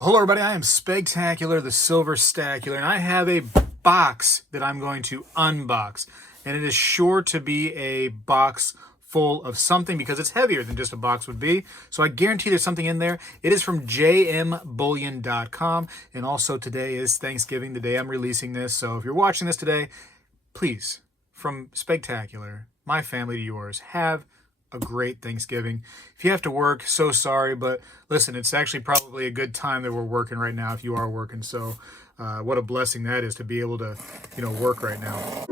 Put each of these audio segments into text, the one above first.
Hello everybody, I am Spegtacular, the Silver Stacular, and I have a box that I'm going to unbox. And it is sure to be a box full of something because it's heavier than just a box would be. So I guarantee there's something in there. It is from JMBullion.com, and also today is Thanksgiving, the day I'm releasing this. So if you're watching this today, please, from Spegtacular, my family to yours, have a great Thanksgiving. If you have to work, so sorry, but listen, it's actually probably a good time that we're working right now if you are working. So what a blessing that is to be able to, work right now.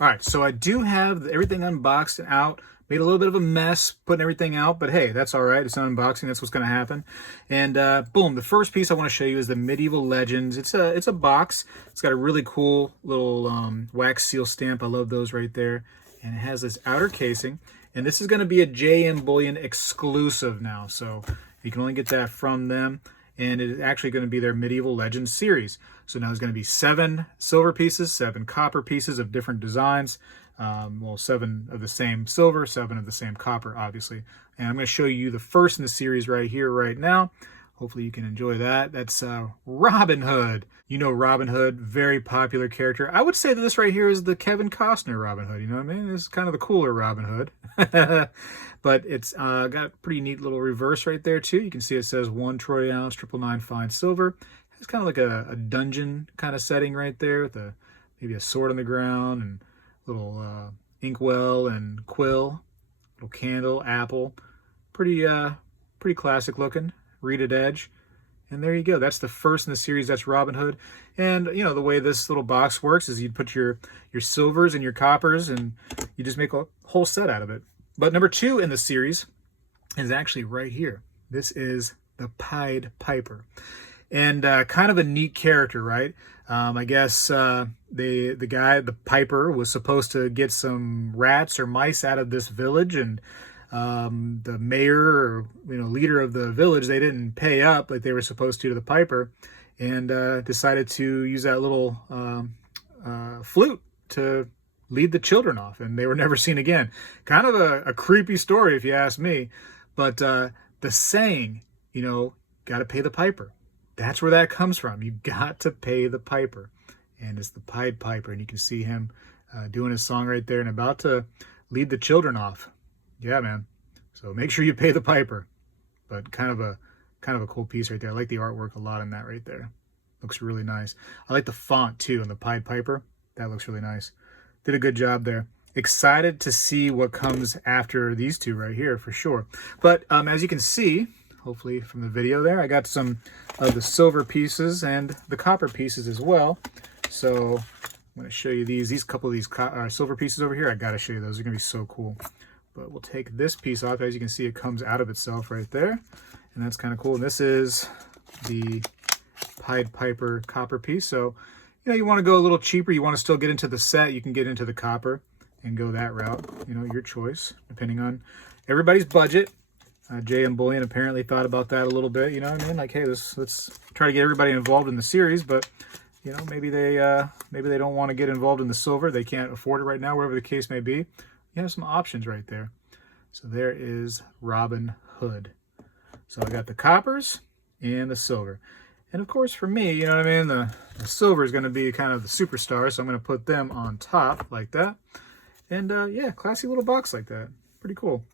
All right, so I do have everything unboxed and out. Made a little bit of a mess putting everything out, but hey, that's all right. It's an unboxing. That's what's going to happen. And boom, the first piece I want to show you is the Medieval Legends. It's a box. It's got a really cool little wax seal stamp. I love those right there. And it has this outer casing. And this is going to be a JMBullion exclusive now, so you can only get that from them. And it is actually going to be their Medieval Legends series. So now there's going to be 7 silver pieces, 7 copper pieces of different designs. Well, 7 of the same silver, 7 of the same copper, obviously. And I'm going to show you the first in the series right here, right now. Hopefully you can enjoy that. That's Robin Hood. You know Robin Hood, very popular character. I would say that this right here is the Kevin Costner Robin Hood. You know what I mean? This is kind of the cooler Robin Hood. But it's got a pretty neat little reverse right there too. You can see it says 1 troy ounce, 999 fine silver. It's kind of like a dungeon kind of setting right there with maybe a sword on the ground and little inkwell and quill, little candle, apple. Pretty classic looking. Reeded edge. And there you go. That's the first in the series. That's Robin Hood. And, the way this little box works is you'd put your silvers and your coppers and you just make a whole set out of it. But number 2 in the series is actually right here. This is the Pied Piper. And kind of a neat character, right? I guess the guy, the Piper, was supposed to get some rats or mice out of this village, and the mayor or leader of the village, they didn't pay up like they were supposed to the Piper, and decided to use that little flute to lead the children off, and they were never seen again. Kind of a creepy story if you ask me, but the saying, got to pay the piper. That's where that comes from. You got to pay the piper, and it's the Pied Piper, and you can see him doing his song right there and about to lead the children off. Yeah, man. So make sure you pay the piper. But kind of a cool piece right there. I like the artwork a lot in that right there. Looks really nice. I like the font too on the Pied Piper. That looks really nice. Did a good job there. Excited to see what comes after these two right here for sure. But as you can see, hopefully from the video there, I got some of the silver pieces and the copper pieces as well. So I'm going to show you these couple of these silver pieces over here. I got to show you those. They're going to be so cool. But we'll take this piece off. As you can see, it comes out of itself right there. And that's kind of cool. And this is the Pied Piper copper piece. So, you want to go a little cheaper. You want to still get into the set. You can get into the copper and go that route. Your choice, depending on everybody's budget. JMBullion apparently thought about that a little bit. You know what I mean? Like, hey, let's try to get everybody involved in the series. But, maybe they don't want to get involved in the silver. They can't afford it right now, wherever the case may be. You have some options right there. So there is Robin Hood. So I got the coppers and the silver. And of course for me, you know what I mean, the silver is going to be kind of the superstar, so I'm going to put them on top like that. And yeah, classy little box like that. Pretty cool.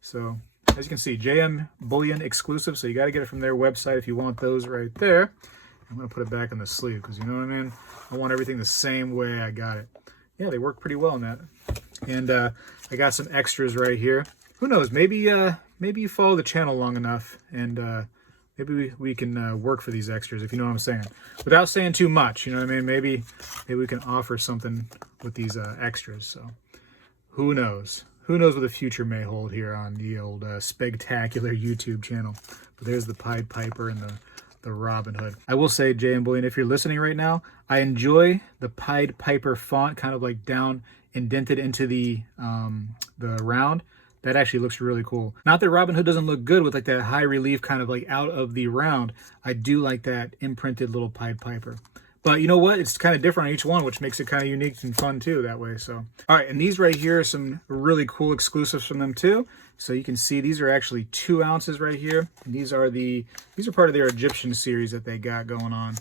So as you can see, JMBullion exclusive, so you got to get it from their website if you want those right there. I'm going to put it back in the sleeve because you know what I mean? I want everything the same way I got it. Yeah, they work pretty well in that. And I got some extras right here. Who knows? Maybe you follow the channel long enough, and maybe we can work for these extras, if you know what I'm saying. Without saying too much, you know what I mean? Maybe we can offer something with these extras. So who knows? Who knows what the future may hold here on the old Spegtacular YouTube channel. But there's the Pied Piper and the Robin Hood. I will say, JMBullion, if you're listening right now, I enjoy the Pied Piper font, kind of like down indented into the round. That actually looks really cool. Not that Robin Hood doesn't look good with like that high relief kind of like out of the round. I do like that imprinted little Pied Piper. But you know what? It's kind of different on each one, which makes it kind of unique and fun too that way. So, all right, and these right here are some really cool exclusives from them too. So you can see these are actually 2 ounces right here. And these are part of their Egyptian series that they got going on.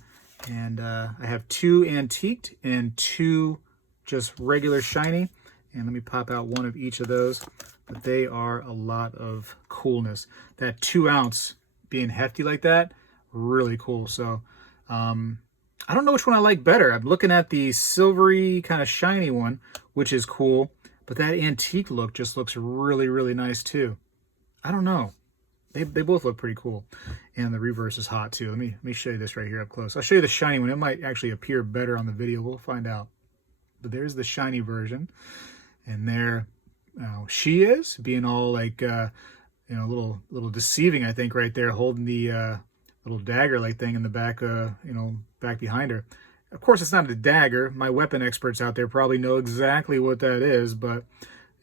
And I have 2 antiqued and 2 just regular shiny. And let me pop out one of each of those. But they are a lot of coolness. That 2 ounce being hefty like that, really cool. So, I don't know which one I like better. I'm looking at the silvery kind of shiny one, which is cool, but that antique look just looks really, really nice too. I don't know. They both look pretty cool. And the reverse is hot too. Let me show you this right here up close. I'll show you the shiny one. It might actually appear better on the video. We'll find out. But there's the shiny version. And there she is, being all like, a little deceiving, I think, right there, holding the little dagger-like thing in the back, back behind her. Of course, it's not a dagger. My weapon experts out there probably know exactly what that is, but,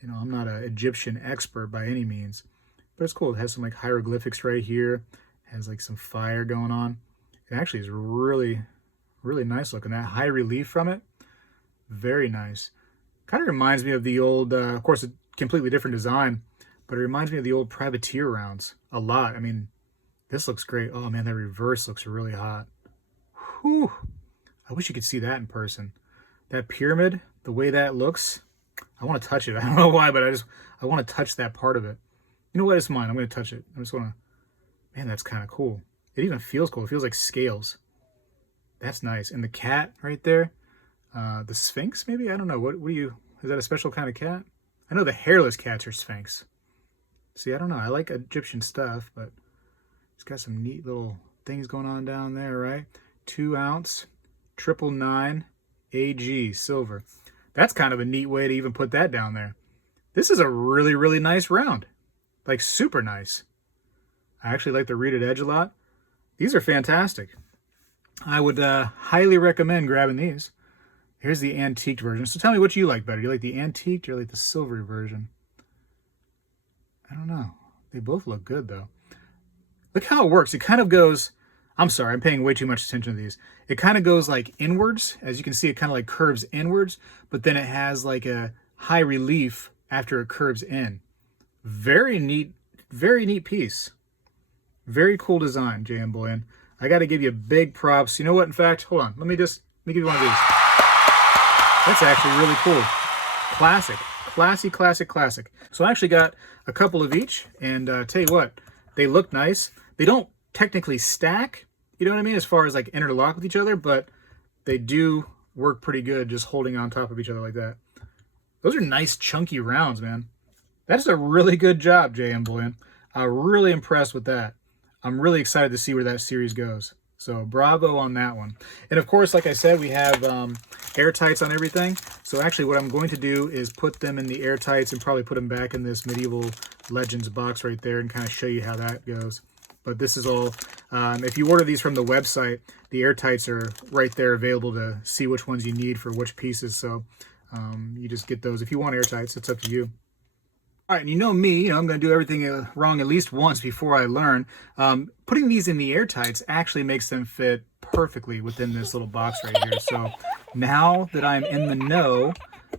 I'm not an Egyptian expert by any means. But it's cool. It has some, like, hieroglyphics right here. It has, like, some fire going on. It actually is really, really nice looking. That high relief from it, very nice. Kind of reminds me of the old, of course, a completely different design, but it reminds me of the old privateer rounds a lot. I mean, this looks great. Oh, man, that reverse looks really hot. Whew. I wish you could see that in person. That pyramid, the way that looks, I want to touch it. I don't know why, but I want to touch that part of it. You know what? It's mine. I'm going to touch it. I just want to... Man, that's kind of cool. It even feels cool. It feels like scales. That's nice. And the cat right there, the Sphinx maybe? I don't know. What do you... Is that a special kind of cat? I know the hairless cats are Sphinx. See, I don't know. I like Egyptian stuff, but... It's got some neat little things going on down there, right? 2 ounce, 999 AG silver. That's kind of a neat way to even put that down there. This is a really, really nice round. Like, super nice. I actually like the reeded edge a lot. These are fantastic. I would highly recommend grabbing these. Here's the antiqued version. So tell me what you like better. Do you like the antiqued or you like the silvery version? I don't know. They both look good, though. Look how it works. It kind of goes, I'm sorry, I'm paying way too much attention to these. It kind of goes like inwards. As you can see, it kind of like curves inwards, but then it has like a high relief after it curves in. Very neat piece. Very cool design, JMBullion. I got to give you big props. You know what? In fact, hold on. Let me give you one of these. That's actually really cool. Classic. Classic. So I actually got a couple of each, and tell you what, they look nice. They don't technically stack, you know what I mean, as far as like interlock with each other, but they do work pretty good just holding on top of each other like that. Those are nice chunky rounds, man. That's a really good job, JMBullion. I'm really impressed with that. I'm really excited to see where that series goes. So bravo on that one. And of course, like I said, we have airtights on everything. So actually what I'm going to do is put them in the airtights and probably put them back in this Medieval Legends box right there and kind of show you how that goes. But this is all, if you order these from the website, the airtights are right there available to see which ones you need for which pieces. So you just get those. If you want airtights, it's up to you. All right, and you know me, I'm going to do everything wrong at least once before I learn. Putting these in the airtights actually makes them fit perfectly within this little box right here. So now that I'm in the know,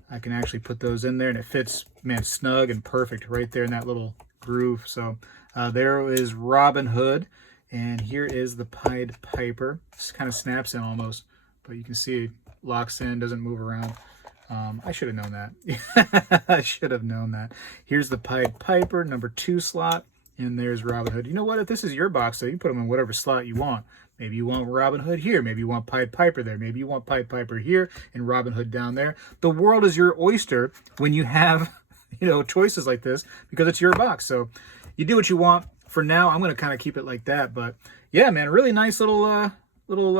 I can actually put those in there, and it fits, man, snug and perfect right there in that little groove. So there is Robin Hood, and here is the Pied Piper. This kind of snaps in almost, but you can see it locks in, doesn't move around. I should have known that. I should have known that. Here's the Pied Piper, number 2 slot, and there's Robin Hood. You know what? If this is your box, though, you put them in whatever slot you want. Maybe you want Robin Hood here. Maybe you want Pied Piper there. Maybe you want Pied Piper here and Robin Hood down there. The world is your oyster when you have, choices like this because it's your box. So you do what you want. For now, I'm going to kind of keep it like that. But yeah, man, really nice little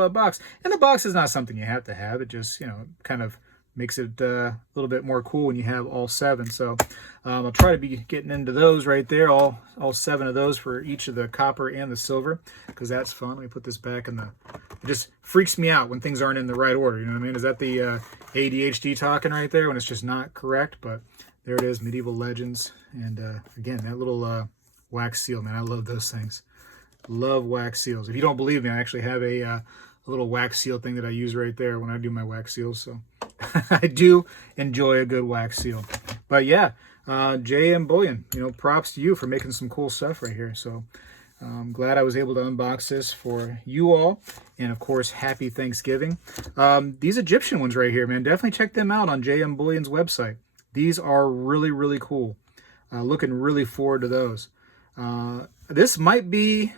box. And the box is not something you have to have. It just, kind of makes it a little bit more cool when you have all 7. So I'll try to be getting into those right there, all 7 of those for each of the copper and the silver, because that's fun. Let me put this back in the... It just freaks me out when things aren't in the right order, you know what I mean? Is that the ADHD talking right there when it's just not correct? But There it is, Medieval Legends. And again, that little wax seal, man, I love those things. Love wax seals. If you don't believe me, I actually have a little wax seal thing that I use right there when I do my wax seals. So I do enjoy a good wax seal. But yeah, JMBullion, you know, props to you for making some cool stuff right here. So I'm glad I was able to unbox this for you all. And of course, happy Thanksgiving. These Egyptian ones right here, man, definitely check them out on JMBullion's website. These are really, really cool. Looking really forward to those. This might be,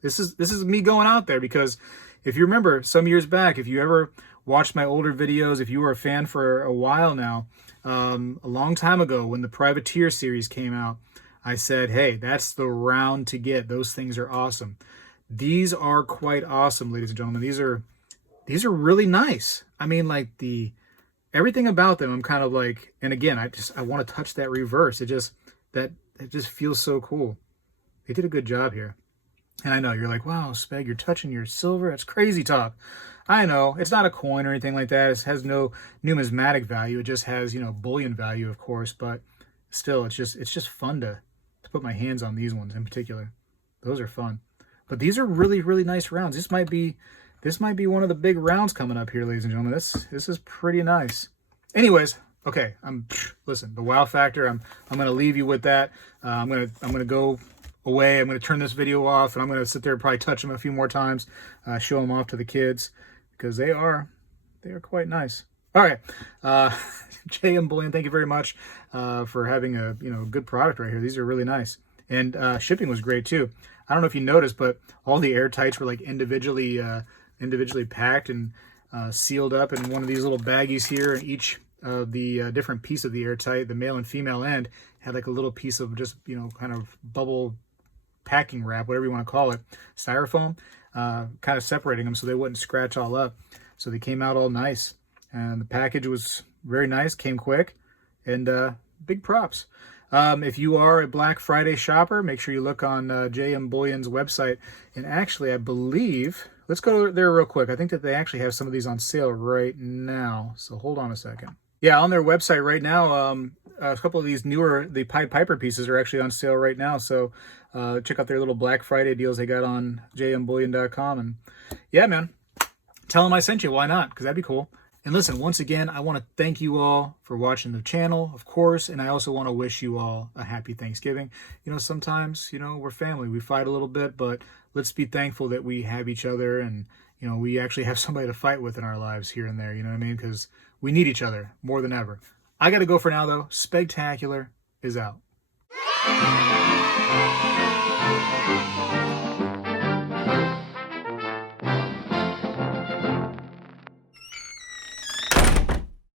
this is me going out there, because if you remember some years back, if you ever watched my older videos, if you were a fan for a while now, a long time ago when the Privateer series came out, I said, hey, that's the round to get. Those things are awesome. These are quite awesome, ladies and gentlemen. These are really nice. I mean, like everything about them, I'm kind of like, and again, I want to touch that reverse. It just feels so cool. They did a good job here. And I know you're like, wow, Speg, you're touching your silver. That's crazy talk. I know it's not a coin or anything like that. It has no numismatic value. It just has, you know, bullion value, of course. But still, it's just fun to put my hands on these ones in particular. Those are fun. But these are really, really nice rounds. This might be one of the big rounds coming up here, ladies and gentlemen. This is pretty nice. Anyways, okay. Listen, the wow factor. I'm gonna leave you with that. I'm gonna go away. I'm gonna turn this video off, and I'm gonna sit there and probably touch them a few more times, show them off to the kids, because they are quite nice. All right, JMBullion, thank you very much for having a good product right here. These are really nice, and shipping was great too. I don't know if you noticed, but all the airtights were like individually packed and sealed up in one of these little baggies here. And each of the different piece of the airtight, the male and female end, had like a little piece of just kind of bubble packing wrap, whatever you want to call it, styrofoam, kind of separating them so they wouldn't scratch all up. So they came out all nice. And the package was very nice, came quick, and big props. If you are a Black Friday shopper, make sure you look on JMBullion's website. And actually, I believe, let's go there real quick. I think that they actually have some of these on sale right now. So hold on a second. Yeah, on their website right now, a couple of these the Pied Piper pieces are actually on sale right now. So check out their little Black Friday deals they got on jmbullion.com. And yeah, man, tell them I sent you. Why not? Because that'd be cool. And listen, once again, I want to thank you all for watching the channel, of course, and I also want to wish you all a happy Thanksgiving. Sometimes, we're family. We fight a little bit, but let's be thankful that we have each other, and, we actually have somebody to fight with in our lives here and there, you know what I mean? Because we need each other more than ever. I got to go for now, though. Spegtacular is out.